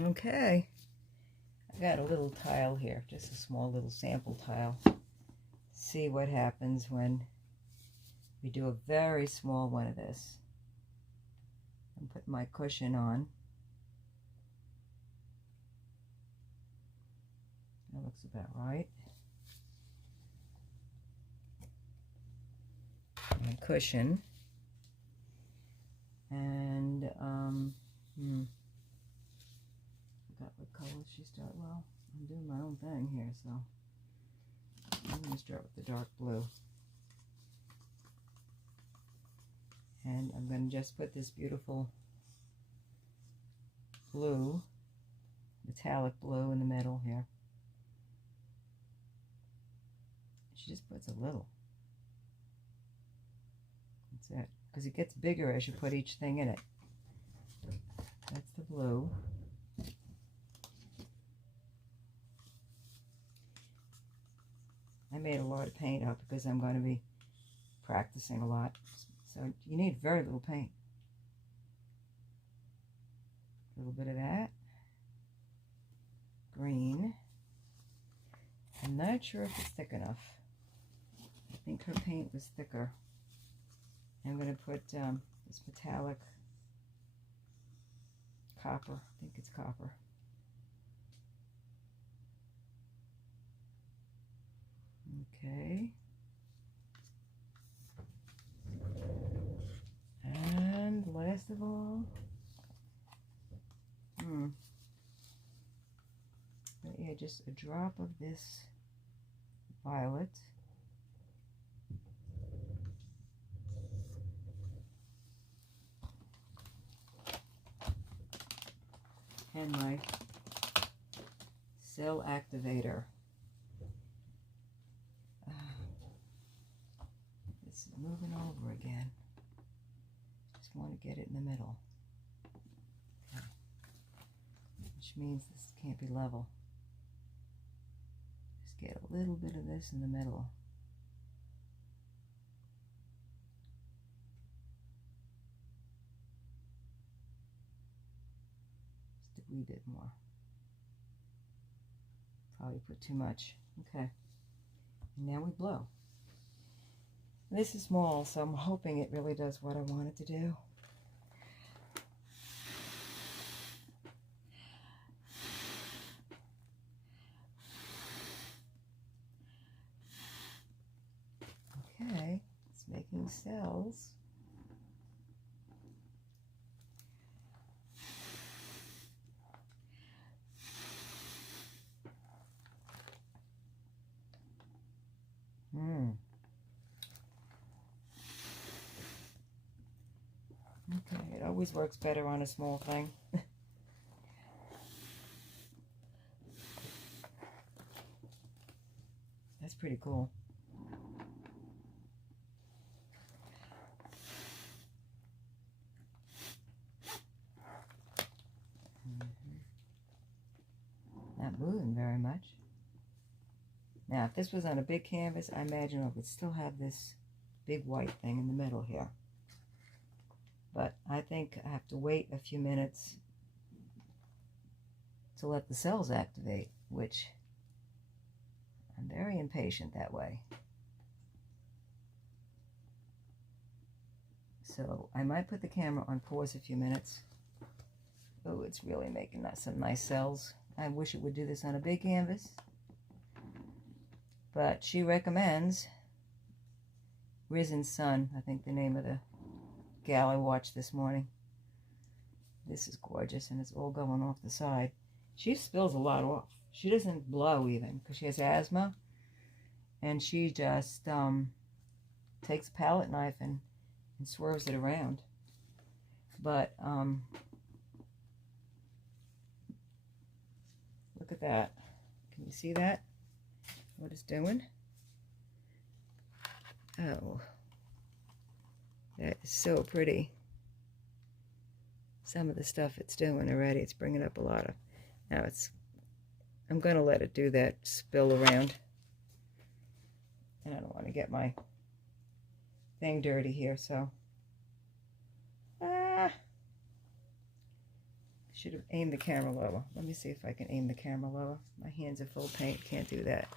Okay, I got a little tile here, just a small little sample tile. See what happens when we do a very small one of this. I'm putting my cushion on. That looks about right. My cushion. And, forgot what color she started. Well, I'm doing my own thing here, so I'm going to start with the dark blue. And I'm going to just put this beautiful blue, metallic blue in the middle here. She just puts a little. That's it. Because it gets bigger as you put each thing in it. That's the blue. I made a lot of paint up because I'm going to be practicing a lot. So you need very little paint. A little bit of that. Green. I'm not sure if it's thick enough. I think her paint was thicker. I'm going to put this metallic copper. I think it's copper. Okay. And last of all, yeah, just a drop of this violet. And my cell activator. This is moving over again. Just want to get it in the middle. Okay. Which means this can't be level. Just get a little bit of this in the middle. Just a wee bit more. Probably put too much. Okay. And now we blow. This is small, so I'm hoping it really does what I want it to do. Okay, it's making cells. Okay, it always works better on a small thing. That's pretty cool. Not moving very much. Now, if this was on a big canvas, I imagine I would still have this big white thing in the middle here. But I think I have to wait a few minutes to let the cells activate, which I'm very impatient that way. So I might put the camera on pause a few minutes. Oh, it's really making some nice cells. I wish it would do this on a big canvas. But she recommends Risen Sun, I think the name of the gal I watched this morning. This is gorgeous, and it's all going off the side. She spills a lot off. She doesn't blow even, because she has asthma. And she just takes a palette knife and swerves it around. But look at that. Can you see that? What it's doing? Oh, that is so pretty. Some of the stuff it's doing already, it's bringing up a lot of. Now I'm going to let it do that spill around. And I don't want to get my thing dirty here, so. Should have aimed the camera lower. Let me see if I can aim the camera lower. My hands are full of paint. Can't do that.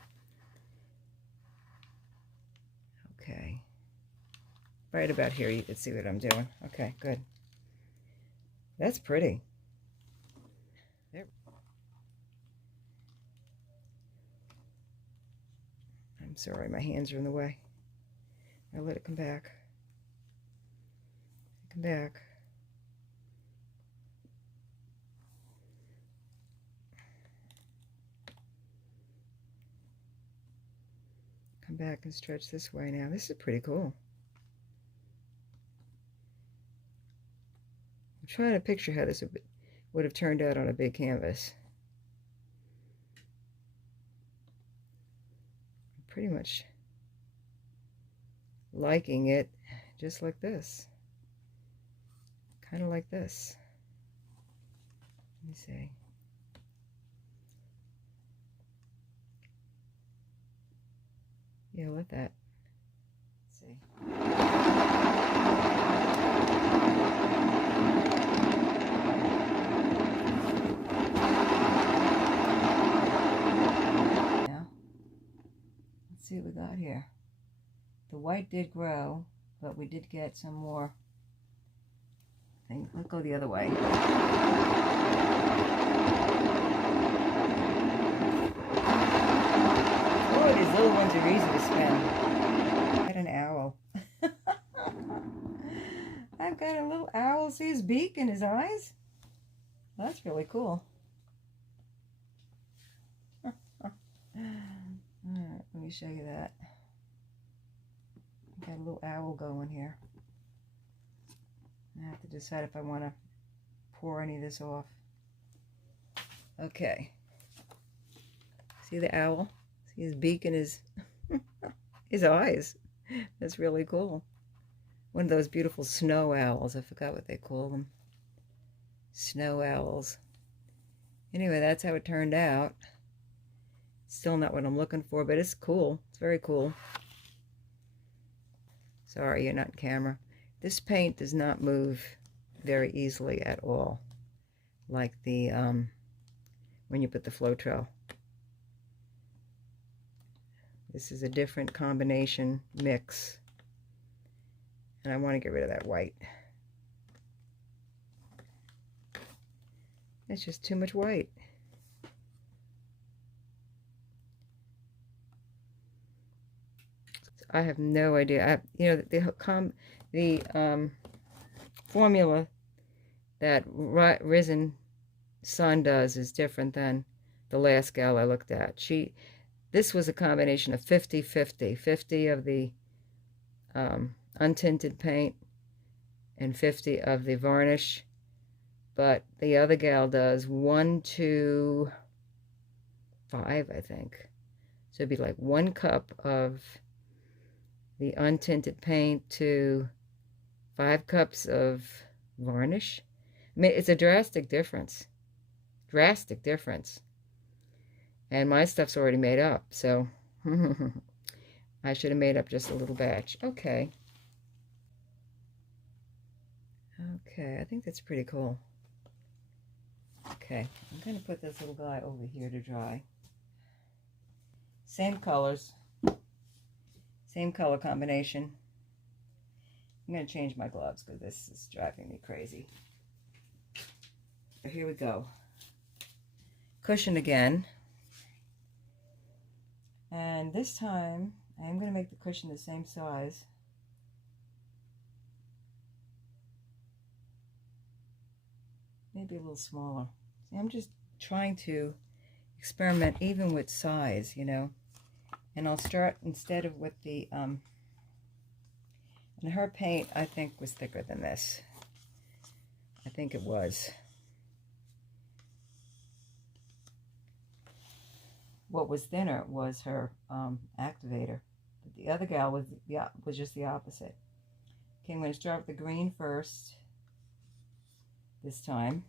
Okay. Right about here, you can see what I'm doing. Okay, good. That's pretty. There. I'm sorry, my hands are in the way. I'll let it come back. Come back. Come back and stretch this way now. This is pretty cool. I'm trying to picture how this would have turned out on a big canvas. I'm pretty much liking it just like this. Kind of like this. Let me see. Yeah, let that. Let's see. Now, let's see what we got here. The white did grow, but we did get some more. Let's go the other way. Oh, these little ones are easy to spin. I got an owl. I've got a little owl. See his beak and his eyes? That's really cool. Alright, let me show you that. I've got a little owl going here. I have to decide if I want to pour any of this off. Okay. See the owl? See his beak and his his eyes. That's really cool. One of those beautiful snow owls. I forgot what they call them. Snow owls. Anyway, that's how it turned out. Still not what I'm looking for, but it's cool. It's very cool. Sorry, you're not in camera. This paint does not move very easily at all, like the when you put the Floetrol. This is a different combination mix, and I want to get rid of that white. It's just too much white. I have no idea. You know, the formula that Risen Sun does is different than the last gal I looked at. This was a combination of 50-50. 50 of the untinted paint and 50 of the varnish. But the other gal does 1 to 5, I think. So it'd be like 1 cup of the untinted paint to 5 cups of varnish. I mean, it's a drastic difference. Drastic difference. And my stuff's already made up, so I should have made up just a little batch. Okay. Okay, I think that's pretty cool. Okay, I'm going to put this little guy over here to dry. Same colors. Same color combination. I'm going to change my gloves because this is driving me crazy. Here we go. Cushion again. And this time, I am going to make the cushion the same size. Maybe a little smaller. See, I'm just trying to experiment even with size, you know. And I'll start instead of with the, and her paint, I think, was thicker than this. I think it was. What was thinner was her activator. The other gal was just the opposite. Okay, I'm going to start with the green first this time.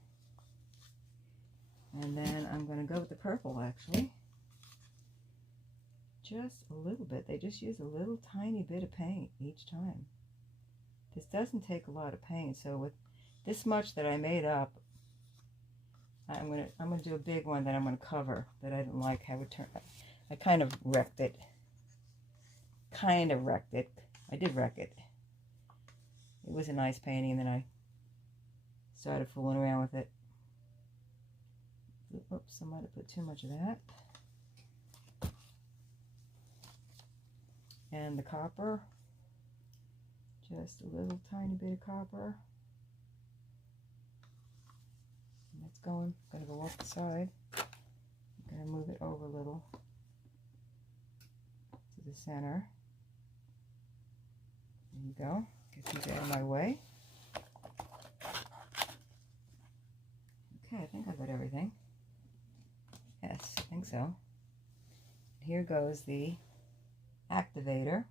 And then I'm going to go with the purple, actually. Just a little bit. They just use a little tiny bit of paint each time. This doesn't take a lot of paint, so with this much that I made up, I'm gonna do a big one that I'm gonna cover that I didn't like how it turned. I kind of wrecked it. I did wreck it. It was a nice painting, and then I started fooling around with it. Oops, I might have put too much of that. And the copper, just a little tiny bit of copper. And that's gonna go off the side. I'm gonna move it over a little to the center. There you go. Get these out of my way. Okay, I think I got everything. Yes, I think so. Here goes the activator.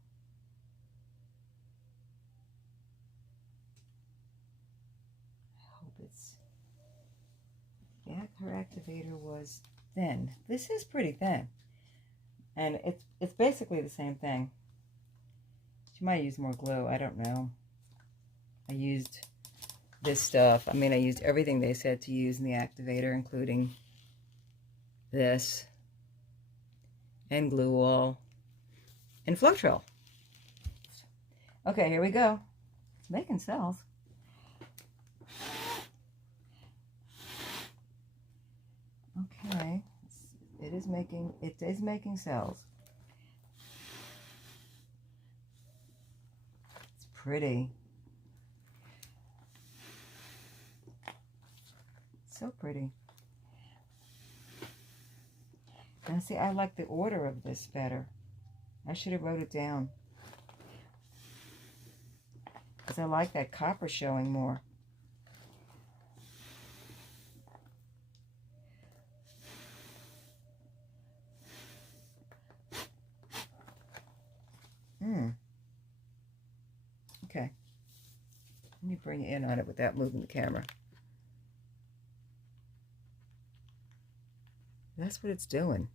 I hope it's, yeah, her activator was thin. This is pretty thin. And it's basically the same thing. She might use more glue, I don't know. I used this stuff. I mean, I used everything they said to use in the activator, including this, and glue wall, and Floetrol. Okay, here we go. It's making cells. Okay, it is making cells. It's pretty. So pretty. Now see, I like the order of this better. I should have wrote it down, because I like that copper showing more. Okay. Let me bring it in on it without moving the camera. That's what it's doing.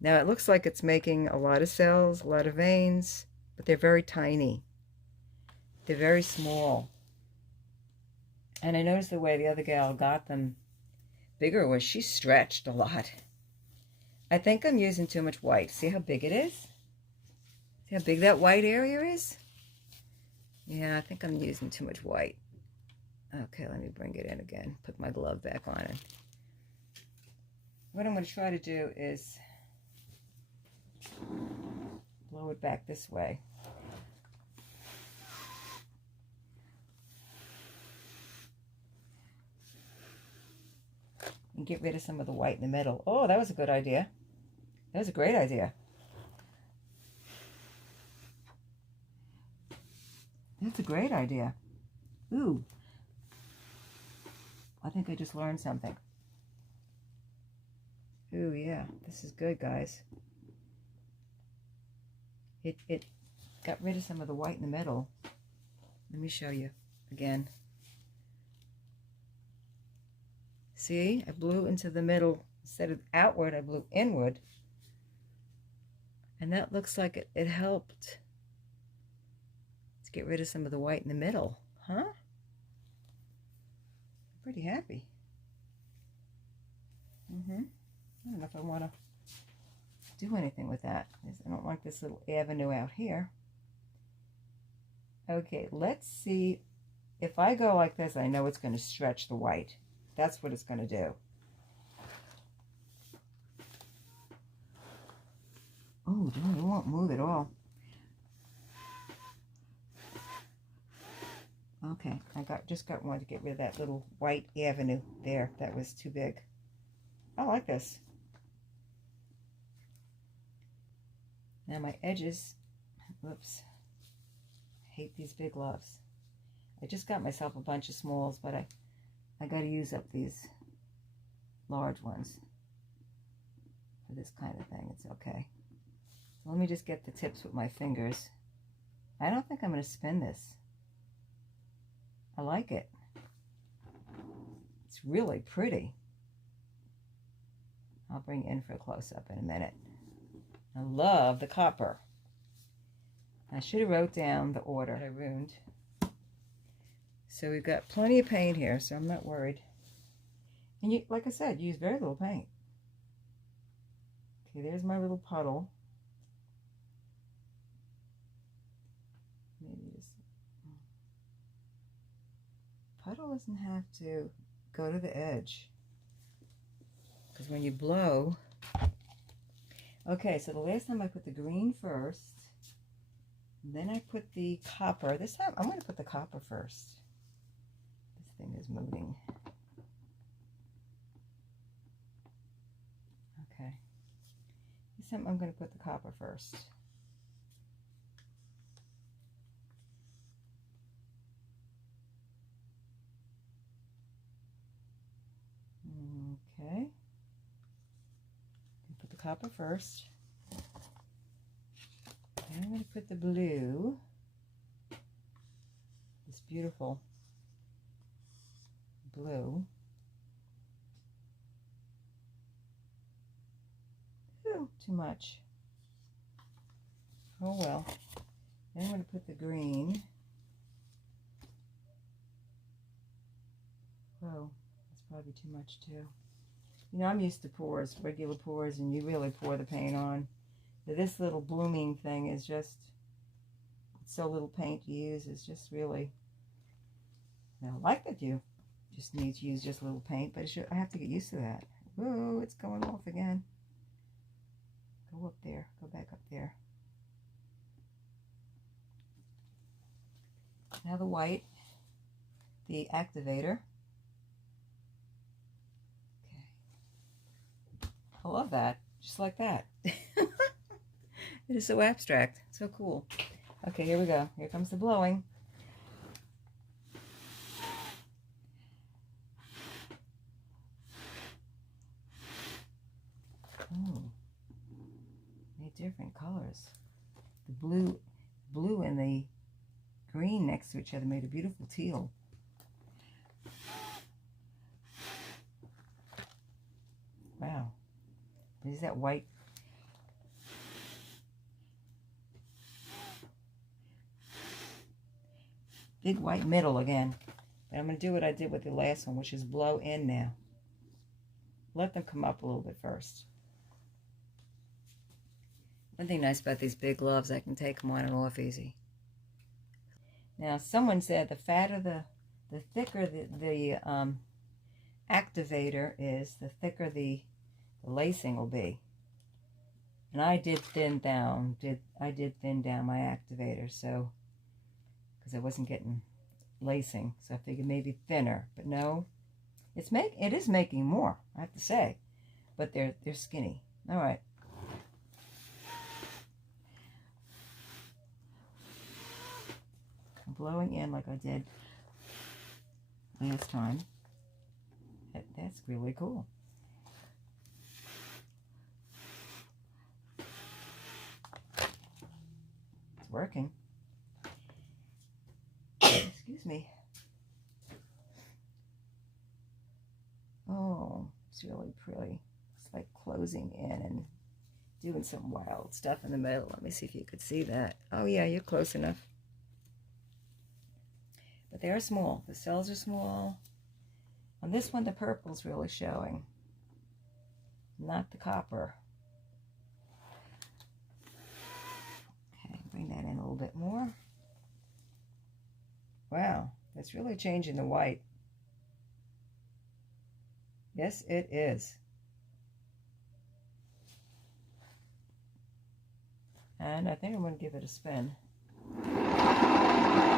Now it looks like it's making a lot of cells, a lot of veins, but they're very tiny. They're very small. And I noticed the way the other gal got them bigger was she stretched a lot. I think I'm using too much white. See how big it is? See how big that white area is? Yeah, I think I'm using too much white. Okay, let me bring it in again. Put my glove back on it. What I'm going to try to do is blow it back this way. And get rid of some of the white in the middle. Oh, that was a good idea. That was a great idea. That's a great idea. Ooh. I think I just learned something. Ooh, yeah. This is good, guys. It got rid of some of the white in the middle. Let me show you again. See, I blew into the middle. Instead of outward, I blew inward. And that looks like it helped to get rid of some of the white in the middle. Huh? I'm pretty happy. I don't know if I want to do anything with that. I don't like this little avenue out here. Okay, let's see. If I go like this, I know it's going to stretch the white. That's what it's going to do. Oh, it won't move at all. Okay, I just got one to get rid of that little white avenue there. That was too big. I like this. Now my edges, whoops, I hate these big gloves. I just got myself a bunch of smalls, but I got to use up these large ones for this kind of thing. It's okay. So let me just get the tips with my fingers. I don't think I'm going to spin this. I like it. It's really pretty. I'll bring it in for a close-up in a minute. I love the copper. I should have wrote down the order I ruined. so we've got plenty of paint here, so I'm not worried. And you, like I said, use very little paint. Okay, there's my little puddle. Maybe this puddle doesn't have to go to the edge, because when you blow... Okay, so the last time I put the green first, then I put the copper. This time I'm going to put the copper first. This thing is moving. Okay. This time I'm going to put the copper first. Okay. Put the copper first. And I'm going to put the blue. This beautiful blue. Ooh, too much. Oh well. Then I'm going to put the green. Whoa, that's probably too much too. You know, I'm used to pours, regular pours, and you really pour the paint on. This little blooming thing is just, so little paint to use is just really, I like that you just need to use just a little paint, but I have to get used to that. Whoa, it's going off again. Go up there, go back up there. Now the white, the activator. I love that, just like that. It is so abstract, so cool. Okay, here we go. Here comes the blowing. Oh, made different colors. The blue and the green next to each other made a beautiful teal. Wow. Is that white? Big white middle again. But I'm going to do what I did with the last one, which is blow in now. Let them come up a little bit first. One thing nice about these big gloves, I can take them on and off easy. Now, someone said the fatter the thicker the activator is, the thicker the lacing will be. And I did thin down my activator, so because I wasn't getting lacing, so I figured maybe thinner, but no, it is making more, I have to say, but they're skinny. All right. I'm blowing in like I did last time. That's really cool. It's working. Excuse me. Oh, it's really pretty. It's like closing in and doing some wild stuff in the middle. Let me see if you could see that. Oh yeah, you're close enough. But they are small. The cells are small. On this one, the purple's really showing, not the copper. Okay, bring that in a little bit more. Wow, that's really changing the white. Yes, it is. And I think I'm going to give it a spin. I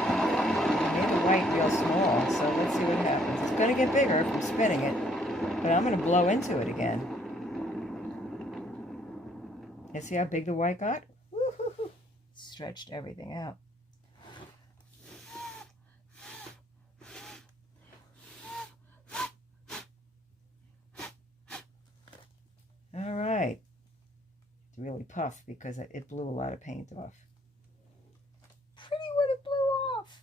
made the white real small, so let's see what happens. It's going to get bigger from spinning it, but I'm going to blow into it again. You see how big the white got? Woo-hoo-hoo. Stretched everything out. All right. It's really puff because it blew a lot of paint off. Pretty what it blew off.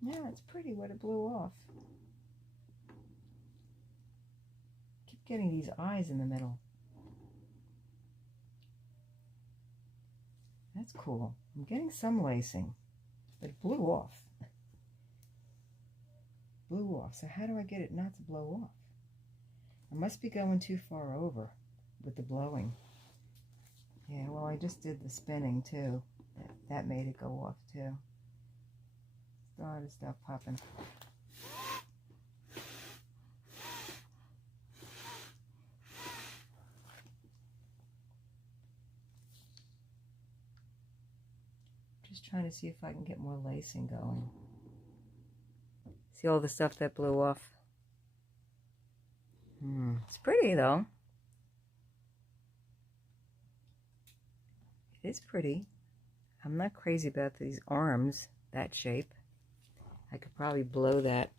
Yeah, it's pretty what it blew off. Keep getting these eyes in the middle. That's cool. I'm getting some lacing, but it blew off. blew off. So how do I get it not to blow off? I must be going too far over with the blowing. Yeah, well, I just did the spinning too. That made it go off too. A lot of stuff popping. Just trying to see if I can get more lacing going. See all the stuff that blew off? It's pretty though. It is pretty. I'm not crazy about these arms, that shape. I could probably blow that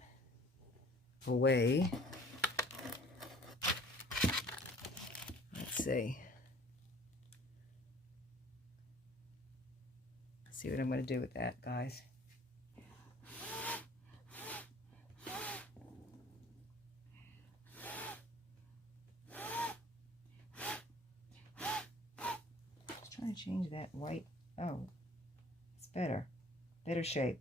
away. Let's see. Let's see what I'm going to do with that, guys. Just trying to change that white. Oh, it's better. Better shape.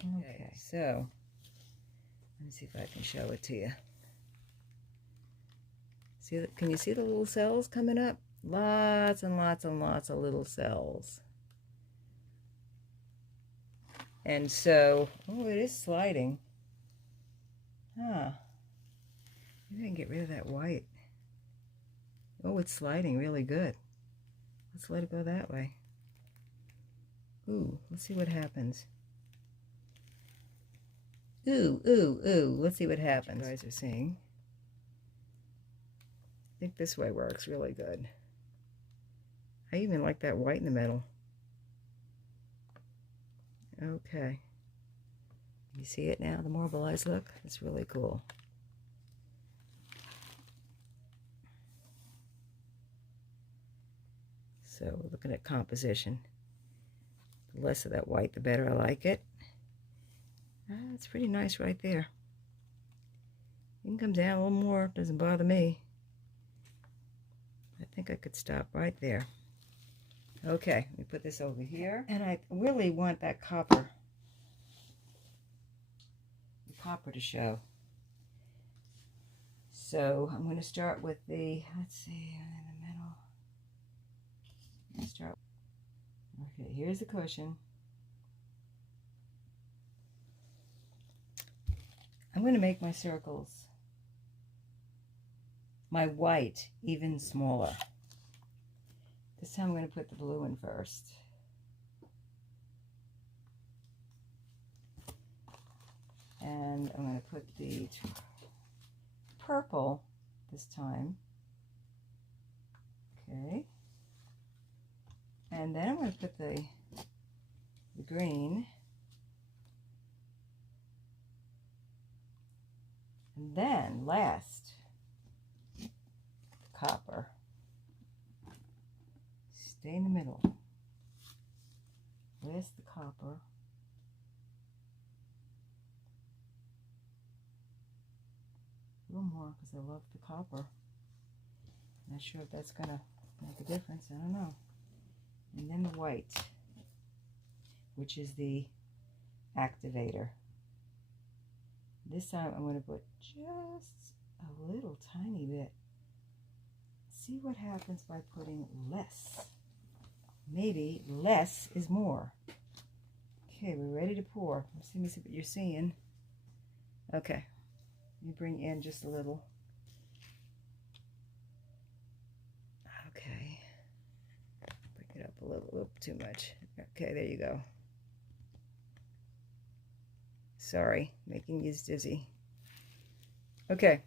Okay, so let me see if I can show it to you. See, can you see the little cells coming up? Lots and lots and lots of little cells. And so, oh, it is sliding. Huh. Maybe I can get rid of that white. Oh, it's sliding really good. Let's let it go that way. Ooh, let's see what happens. Ooh, ooh, ooh. Let's see what happens. You guys are seeing. I think this way works really good. I even like that white in the middle. Okay. You see it now, the marbleized look? It's really cool. So we're looking at composition. The less of that white, the better I like it. It's pretty nice right there. You can come down a little more, doesn't bother me. I think I could stop right there. Okay, let me put this over here. And I really want that copper, the copper to show. So I'm going to start with the, let's see, in the middle. Let's start. Okay, here's the cushion. I'm going to make my circles, my white, even smaller. This time I'm going to put the blue in first. And I'm going to put the purple this time. Okay. And then I'm going to put the green. And then last, the copper. Stay in the middle. Last, the copper. A little more because I love the copper. Not sure if that's going to make a difference. I don't know. And then the white, which is the activator. This time I'm going to put just a little tiny bit. See what happens by putting less. Maybe less is more. Okay, we're ready to pour. Let me see what you're seeing. Okay, let me bring in just a little. Okay, bring it up a little. Oop, too much. Okay, there you go. Sorry, making you dizzy. Okay.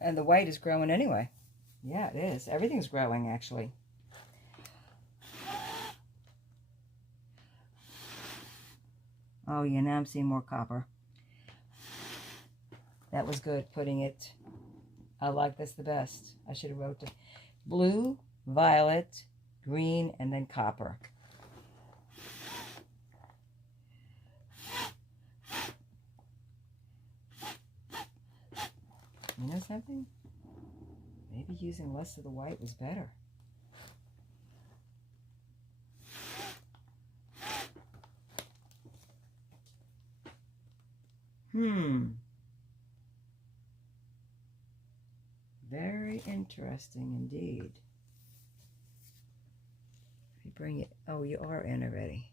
And the white is growing anyway. Yeah, it is. Everything's growing, actually. Oh, yeah, now I'm seeing more copper. That was good, putting it. I like this the best. I should have wrote the blue, violet, green, and then copper. You know something? Maybe using less of the white was better. Very interesting indeed. Let me bring it. Oh, you are in already.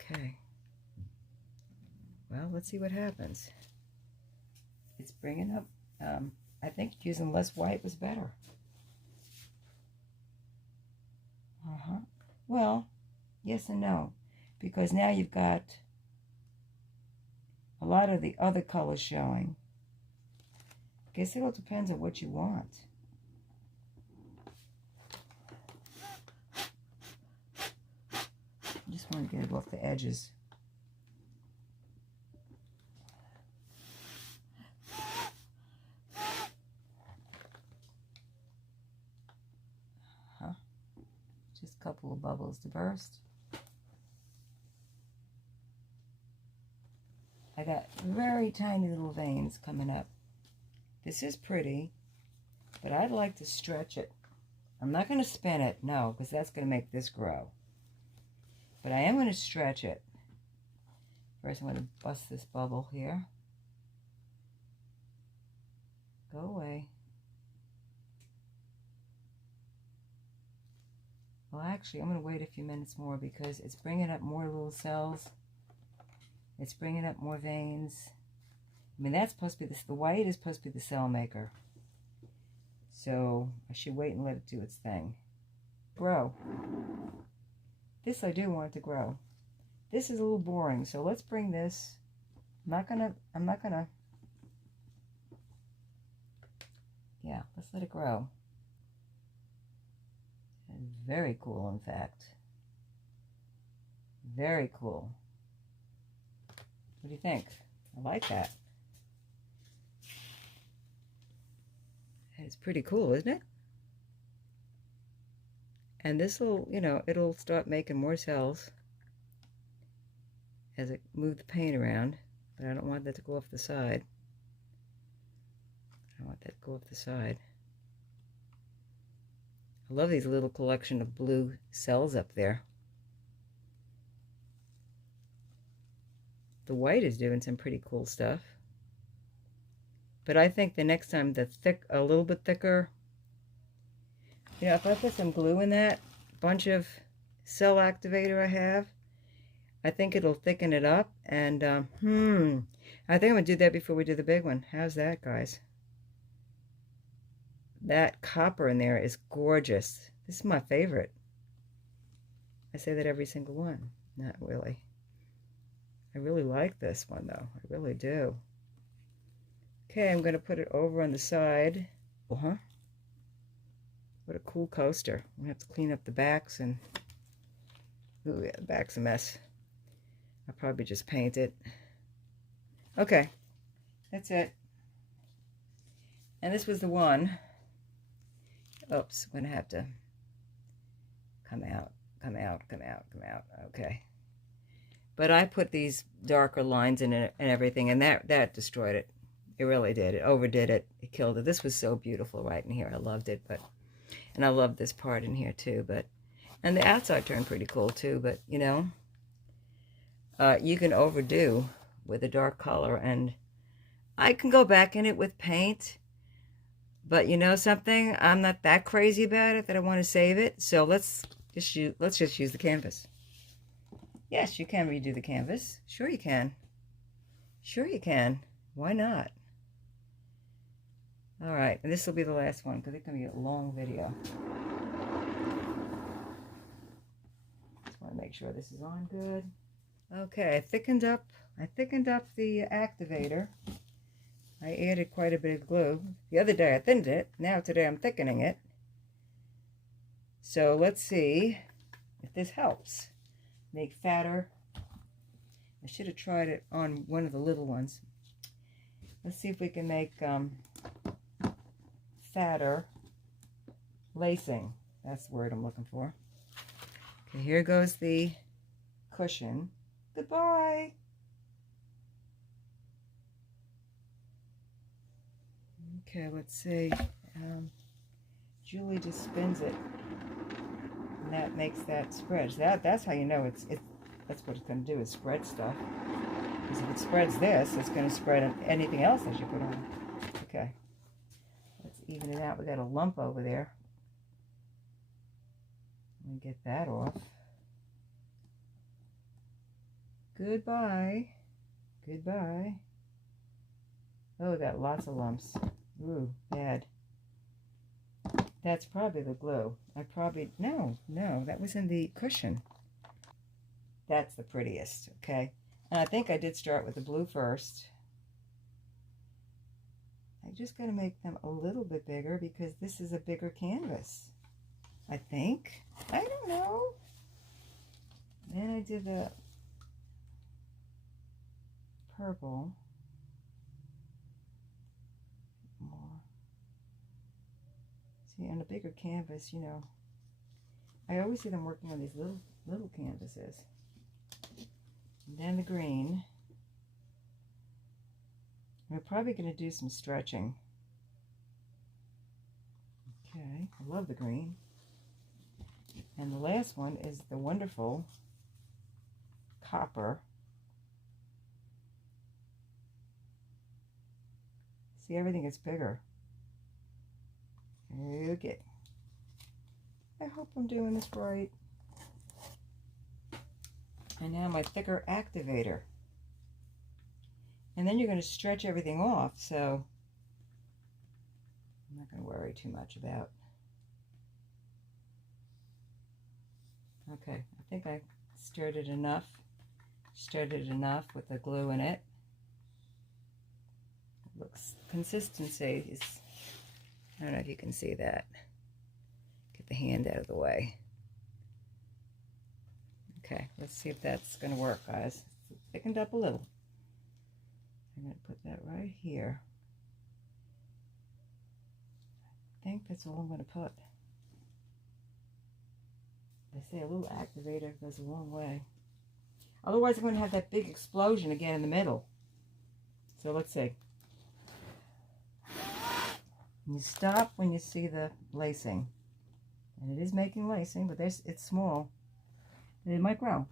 Okay. Well, let's see what happens. It's bringing up. I think using less white was better. Well, yes and no. Because now you've got a lot of the other colors showing. I guess it all depends on what you want. I just want to get it off the edges. Just a couple of bubbles to burst. I got very tiny little veins coming up. This is pretty, but I'd like to stretch it. I'm not going to spin it, no, because that's going to make this grow. But I am going to stretch it. First, I'm going to bust this bubble here. Go away. Well, actually, I'm going to wait a few minutes more because it's bringing up more little cells. It's bringing up more veins. I mean, that's supposed to be this. The white is supposed to be the cell maker. So I should wait and let it do its thing. Grow. This I do want it to grow. This is a little boring, so let's bring this. I'm not gonna. Yeah, let's let it grow. And very cool, in fact. Very cool. What do you think? I like that. It's pretty cool, isn't it? And this will, you know, it'll start making more cells as it moves the paint around, but I don't want that to go off the side. I want that to go off the side. I love these little collection of blue cells up there. The white is doing some pretty cool stuff. But I think the next time a little bit thicker, you know, if I put some glue in that bunch of cell activator I have, I think it'll thicken it up. And, I think I'm going to do that before we do the big one. How's that, guys? That copper in there is gorgeous. This is my favorite. I say that every single one. Not really. I really like this one, though. I really do. Okay, I'm going to put it over on the side. What a cool coaster. I'm going to have to clean up the backs and... Ooh, yeah, the back's a mess. I'll probably just paint it. Okay, that's it. And this was the one. Oops, I'm going to have to come out. Okay. But I put these darker lines in it and everything, and that destroyed it. It really did. It overdid it. It killed it. This was so beautiful right in here. I loved it, and I love this part in here too. And the outside turned pretty cool too. But you know, you can overdo with a dark color, and I can go back in it with paint. But you know something? I'm not that crazy about it that I want to save it. So let's just use the canvas. Yes, you can redo the canvas. Sure you can. Sure you can. Why not? All right, and this will be the last one because it's going to be a long video. Just want to make sure this is on good. Okay, I thickened up the activator. I added quite a bit of glue. The other day I thinned it. Now today I'm thickening it. So let's see if this helps. Make fatter. I should have tried it on one of the little ones. Let's see if we can make fatter lacing. That's the word I'm looking for. Okay, here goes the cushion. Goodbye. Okay, let's see. Julie just spins it, and that makes that spread. That's how you know that's what it's going to do, is spread stuff. Because if it spreads this, it's going to spread anything else that you put on. Okay, let's even it out. We got a lump over there. Let me get that off. Goodbye. Goodbye. Oh, we got lots of lumps. Ooh, bad. That's probably the glue. No, that was in the cushion. That's the prettiest, okay? And I think I did start with the blue first. I just got to make them a little bit bigger because this is a bigger canvas, I think. I don't know. Then I did the purple. More. See, on a bigger canvas, you know, I always see them working on these little canvases. And then the green. We're probably going to do some stretching. Okay, I love the green. And the last one is the wonderful copper. See, everything gets bigger. Okay. I hope I'm doing this right. And now my thicker activator. And then you're going to stretch everything off, so I'm not going to worry too much about. Okay, I think I stirred it enough with the glue in it. Looks, consistency is, I don't know if you can see that. Get the hand out of the way. Okay, let's see if that's going to work, guys. It's thickened up a little. I'm going to put that right here. I think that's all I'm going to put. They say a little activator goes a long way. Otherwise, I'm going to have that big explosion again in the middle. So let's see. You stop when you see the lacing. And it is making lacing, but it's small. And it might grow.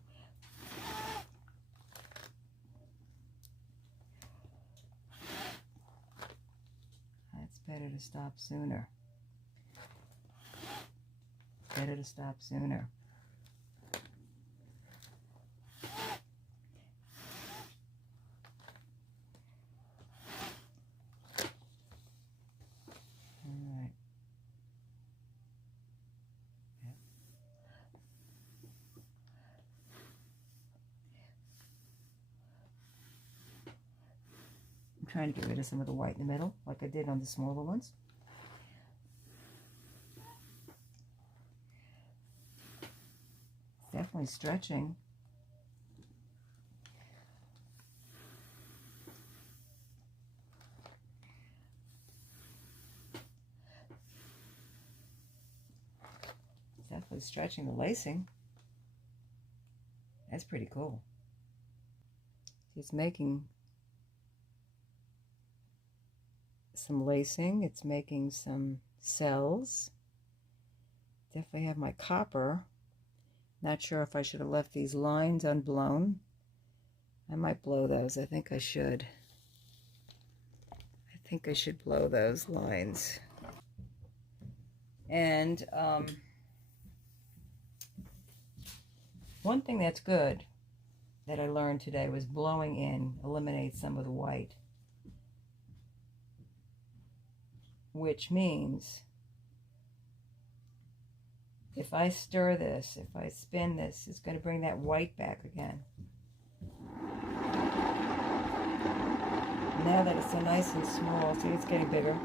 It's better to stop sooner. Better to stop sooner. Alright. I'm trying to get rid of some of the white in the middle, like I did on the smaller ones. It's definitely stretching. It's definitely stretching the lacing. That's pretty cool. It's making some lacing. It's making some cells. Definitely have my copper. Not sure if I should have left these lines unblown. I might blow those. I think I should. I think I should blow those lines. And one thing that's good that I learned today was blowing in eliminates some of the white. Which means if I stir this, if I spin this, it's going to bring that white back again. Now that it's so nice and small, see, it's getting bigger.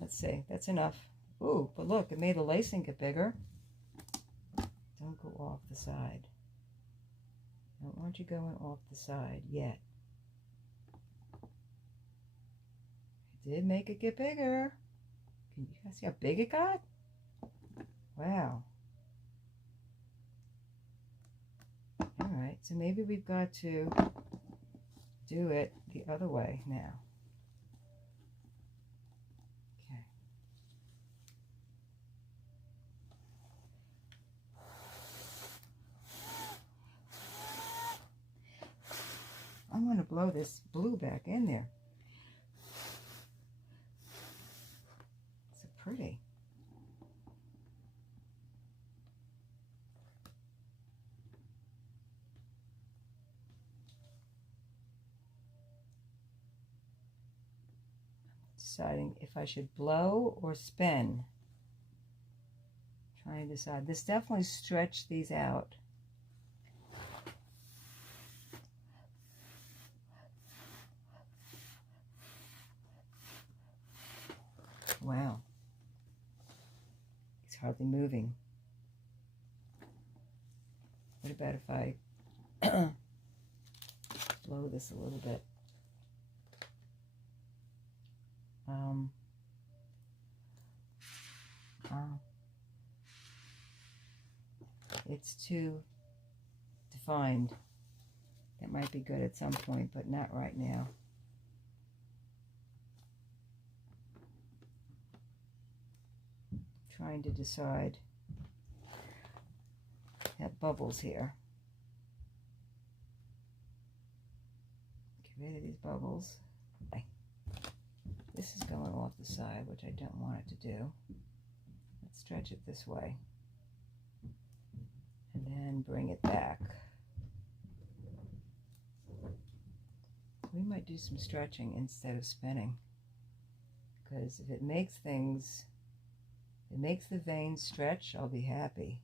Let's see, that's enough. Ooh, but look, it made the lacing get bigger. Don't go off the side. I don't want you going off the side yet. I did make it get bigger. Can you guys see how big it got? Wow. Alright, so maybe we've got to do it the other way now. blow this blue back in there. So pretty. Deciding if I should blow or spin. Trying to decide. This definitely stretched these out. Wow. It's hardly moving. What about if I blow this a little bit? It's too defined. That might be good at some point, but not right now. Trying to decide. Have bubbles here. Get rid of these bubbles. This is going off the side, which I don't want it to do. Let's stretch it this way. And then bring it back. We might do some stretching instead of spinning. Because if it makes things, it makes the veins stretch, I'll be happy.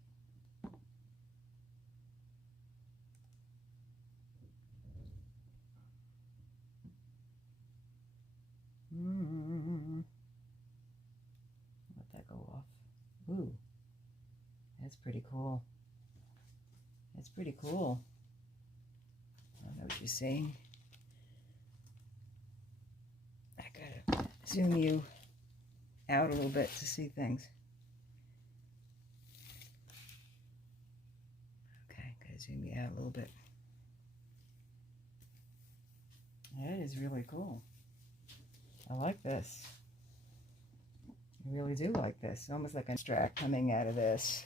Let that go off. Ooh, that's pretty cool. That's pretty cool. I don't know what you're seeing. I gotta zoom you out a little bit to see things. Okay, gotta zoom you out a little bit. That is really cool. I like this. I really do like this. It's almost like an extract coming out of this.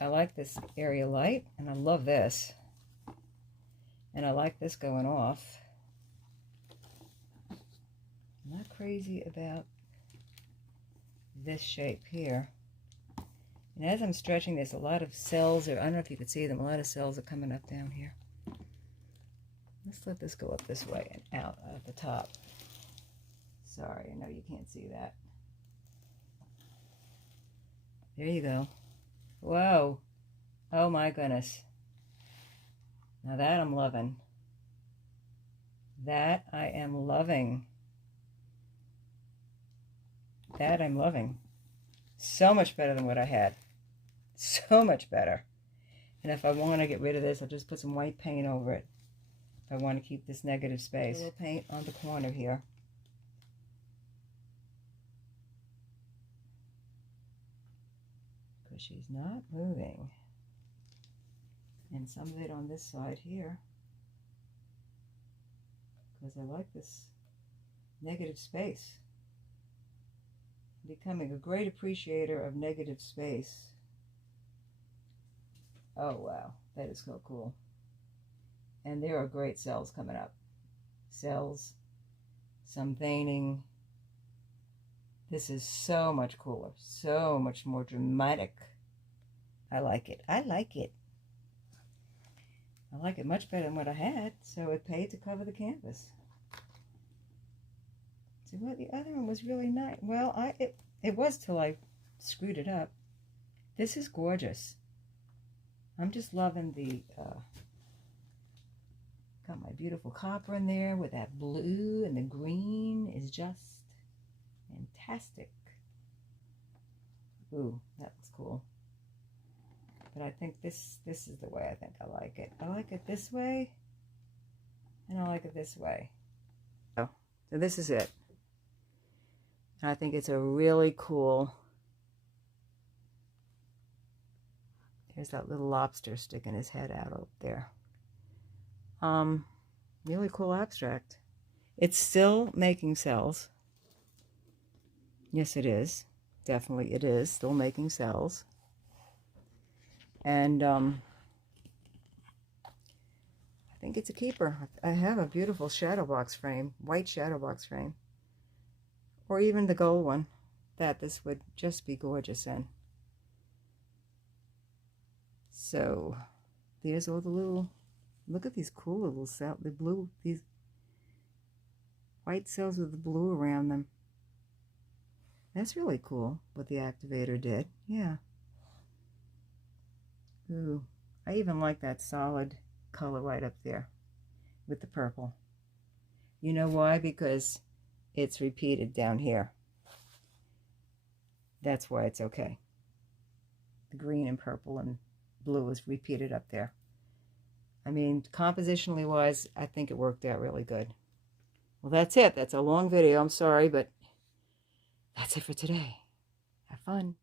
I like this area light, and I love this. And I like this going off. I'm not crazy about this shape here. And as I'm stretching this, a lot of cells are, I don't know if you can see them, a lot of cells are coming up down here. Let's let this go up this way and out at the top. Sorry, I know you can't see that. There you go. Whoa. Oh my goodness. Now that I'm loving. That I am loving. That I'm loving. So much better than what I had. So much better. And if I want to get rid of this, I'll just put some white paint over it. If I want to keep this negative space. A little paint on the corner here. Because she's not moving. And some of it on this side here. Because I like this negative space. I'm becoming a great appreciator of negative space. Oh wow, that is so cool. And there are great cells coming up. Cells, some veining. This is so much cooler, so much more dramatic. I like it. I like it. I like it much better than what I had, so it paid to cover the canvas. See, what the other one was really nice. Well, it was till I screwed it up. This is gorgeous. I'm just loving the, got my beautiful copper in there with that blue, and the green is just fantastic. Ooh, that looks cool. But I think this is the way I think I like it. I like it this way, and I like it this way. So this is it. I think it's a really cool, there's that little lobster sticking his head out up there. Really cool abstract. It's still making cells. Yes, it is. Definitely it is still making cells. And I think it's a keeper. I have a beautiful shadow box frame, white shadow box frame, or even the gold one, that this would just be gorgeous in. So there's all the little, look at these cool little cells, the blue, these white cells with the blue around them. That's really cool what the activator did. Yeah. Ooh, I even like that solid color right up there with the purple. You know why? Because it's repeated down here. That's why it's okay. The green and purple and blue is repeated up there. I mean, compositionally wise, I think it worked out really good. Well, that's it. That's a long video. I'm sorry, but that's it for today. Have fun.